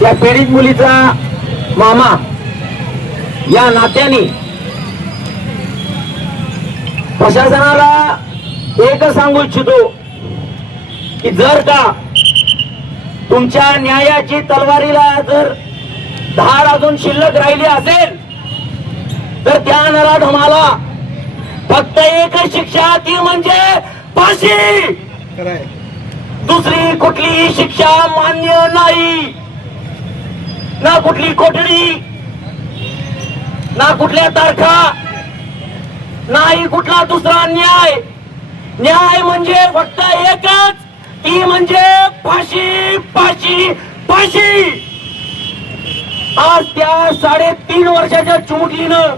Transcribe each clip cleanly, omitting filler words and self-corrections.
त्या पीडित मुलीचा मामा या नात्याने प्रशासनाला एकच सांगू इच्छितो की जर का तुमच्या न्यायाची तलवारीला जर धार अजून शिल्लक राहिली असेल तर त्या नराधमाला फक्त एकच शिक्षा, ती म्हणजे फाशी. दुसरी कुठलीही शिक्षा मान्य नाही. ना कुठली कोठडी, ना कुठल्या तारखा, नाही कुठला दुसरा न्याय. न्याय म्हणजे फक्त एकच, ती म्हणजे फाशी, फाशी, फाशी. आज त्या 3.5 वर्षाच्या चिमुकलीनं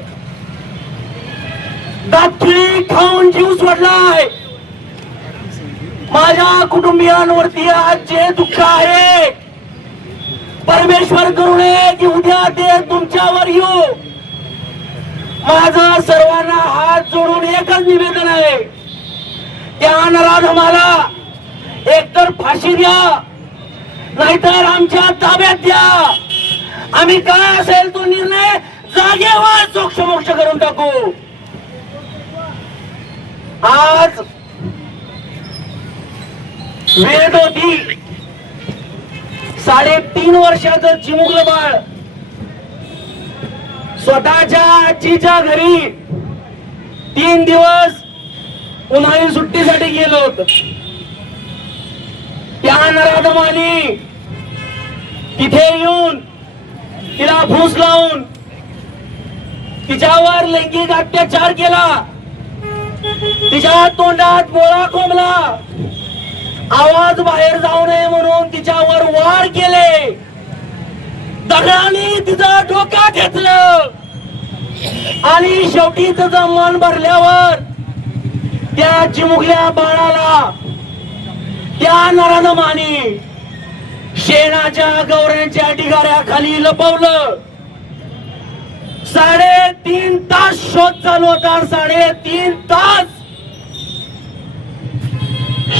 दातखिळी खाऊन जीव सोडलाय. माझ्या कुटुंबियांवरती आज जे दुःख आहे, परमेश्वर करू नये की उद्या ते तुमच्यावर येऊ. माझं सर्वांना हात जोडून एकच निवेदन आहे, त्या नराधमाला एकतर फाशी द्या, नाहीतर आमच्या ताब्यात द्या. आम्ही काय असेल तो निर्णय जागेवर सोक्षमोक्ष करून टाकू. आज वेळ होती, 3.5 वर्षाचं चिमुकलं बाळ स्वतःच्या आजीच्या घरी 3 दिवस उन्हाळी सुट्टीसाठी गेलं होतं. त्या नराधमाने तिथे येऊन तिला फूस लावून तिच्यावर लैंगिक अत्याचार केला. तिच्या तोंडात बोळा कोंबला. आवाज बाहेर जाऊ नये म्हणून तिच्यावर वार केले. दगडाने तिचं डोकं घेतलं आणि शेवटी तिचं मन भरल्यावर त्या चिमुकल्या बाळाला त्या नराधमाने शेणाच्या गवऱ्यांच्या ढिगाऱ्याखाली लपवलं. 3.5 तास शोध चालू होता. 3.5 तास.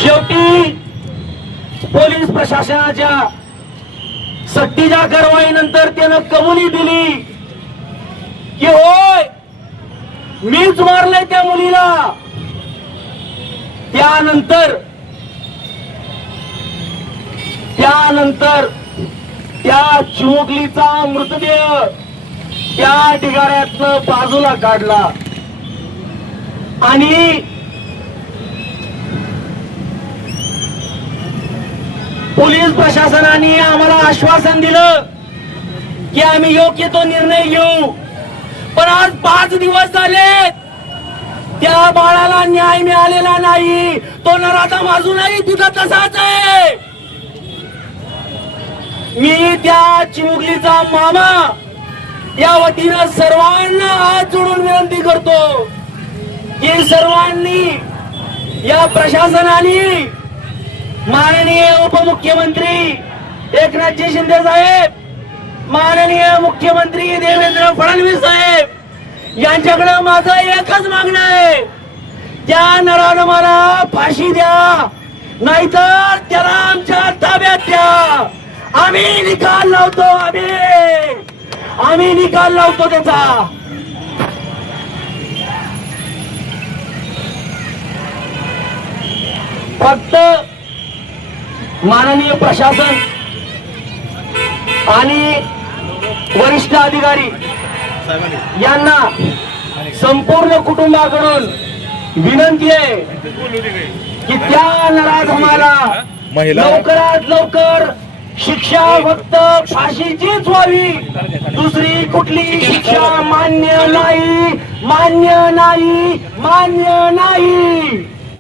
शेवटी पोलीस प्रशासनाच्या सक्तीच्या कारवाईनंतर त्यानं कबुली दिली की होय, मीच मारलंय त्या मुलीला. त्यानंतर त्या चिमुकलीचा मृतदेह त्या ढिगाऱ्यातनं बाजूला काढला आणि पोलीस प्रशासनाने आम्हाला आश्वासन दिलं की आम्ही योग्य तो निर्णय घेऊ. पण आज 5 दिवस झाले त्या बाळाला न्याय मिळालेला नाही. तो नराधम अजूनही तिथं तसाच आहे. मी त्या चिमुकलीचा मामा या वतीनं सर्वांना हात जोडून विनंती करतो की सर्वांनी, या प्रशासनाने, माननीय उपमुख्यमंत्री एकनाथजी शिंदे साहेब, माननीय मुख्यमंत्री देवेंद्र फडणवीस साहेब यांच्याकडे माझं एकच मागणं आहे, त्या नराधमाला फाशी द्या, नाहीतर त्याला आमच्या ताब्यात द्या. आम्ही निकाल लावतो. आम्ही निकाल लावतो त्याचा. फक्त माननीय प्रशासन आणि वरिष्ठ अधिकारी यांना संपूर्ण कुटुंबाकडून विनंती आहे की त्या नराधमाला लवकरात लवकर शिक्षा फक्त फाशीचीच व्हावी. दुसरी कुठली शिक्षा मान्य नाही, मान्य नाही, मान्य नाही.